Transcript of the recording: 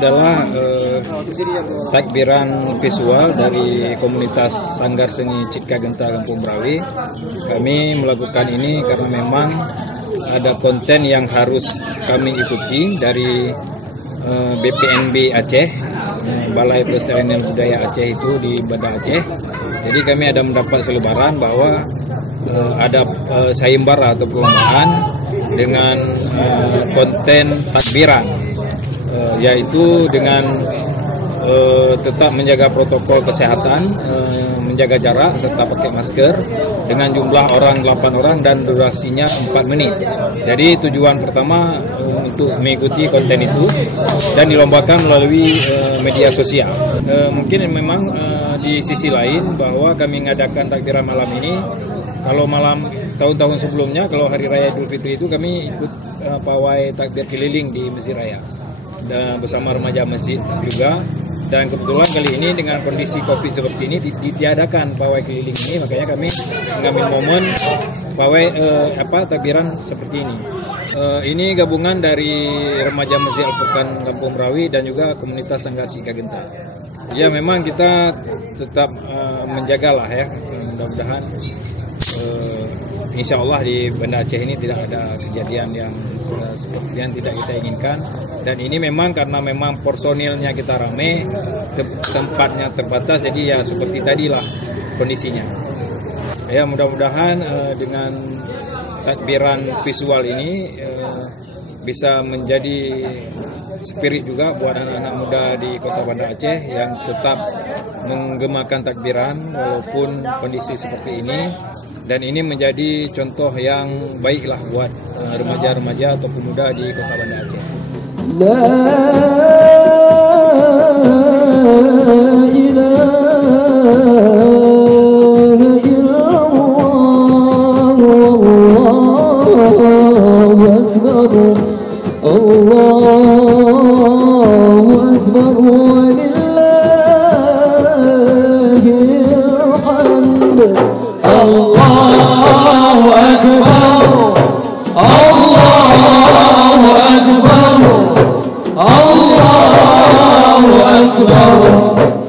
adalah takbiran visual dari komunitas Sanggar Seni Citka Genta Kampung Merawi. Kami melakukan ini karena memang ada konten yang harus kami ikuti dari BPNB Aceh, Balai Pelestarian Budaya Aceh itu di Banda Aceh. Jadi kami ada mendapat selebaran bahwa ada sayembara atau perlombaan dengan konten takbiran, yaitu dengan tetap menjaga protokol kesehatan, menjaga jarak serta pakai masker dengan jumlah orang 8 orang dan durasinya 4 menit. Jadi tujuan pertama untuk mengikuti konten itu dan dilombakan melalui media sosial. Mungkin memang di sisi lain bahwa kami mengadakan takbiran malam ini, kalau malam tahun-tahun sebelumnya, kalau Hari Raya Idul Fitri itu kami ikut pawai takbir keliling di Masjid Raya dan bersama remaja masjid juga. Dan kebetulan kali ini dengan kondisi COVID seperti ini ditiadakan pawai keliling ini, makanya kami mengambil momen pawai takbiran seperti ini. Ini gabungan dari remaja Masjid Al-Furqan Kampung Merawi dan juga komunitas Sanggar Citka Genta. Ya memang kita tetap menjagalah ya, mudah-mudahan insya Allah di Banda Aceh ini tidak ada kejadian yang seperti yang tidak kita inginkan. Dan ini memang karena memang personilnya kita rame, tempatnya terbatas, jadi ya seperti tadilah kondisinya. Ya mudah-mudahan dengan takbiran visual ini bisa menjadi spirit juga buat anak-anak muda di Kota Banda Aceh yang tetap menggemakan takbiran walaupun kondisi seperti ini. Dan ini menjadi contoh yang baiklah buat remaja-remaja atau pemuda di Kota Banda Aceh. La ilaha illallah, Allahu akbar, Allahu akbar, walillahil hamd. Allahu akbar, Allahu akbar, Allahu akbar.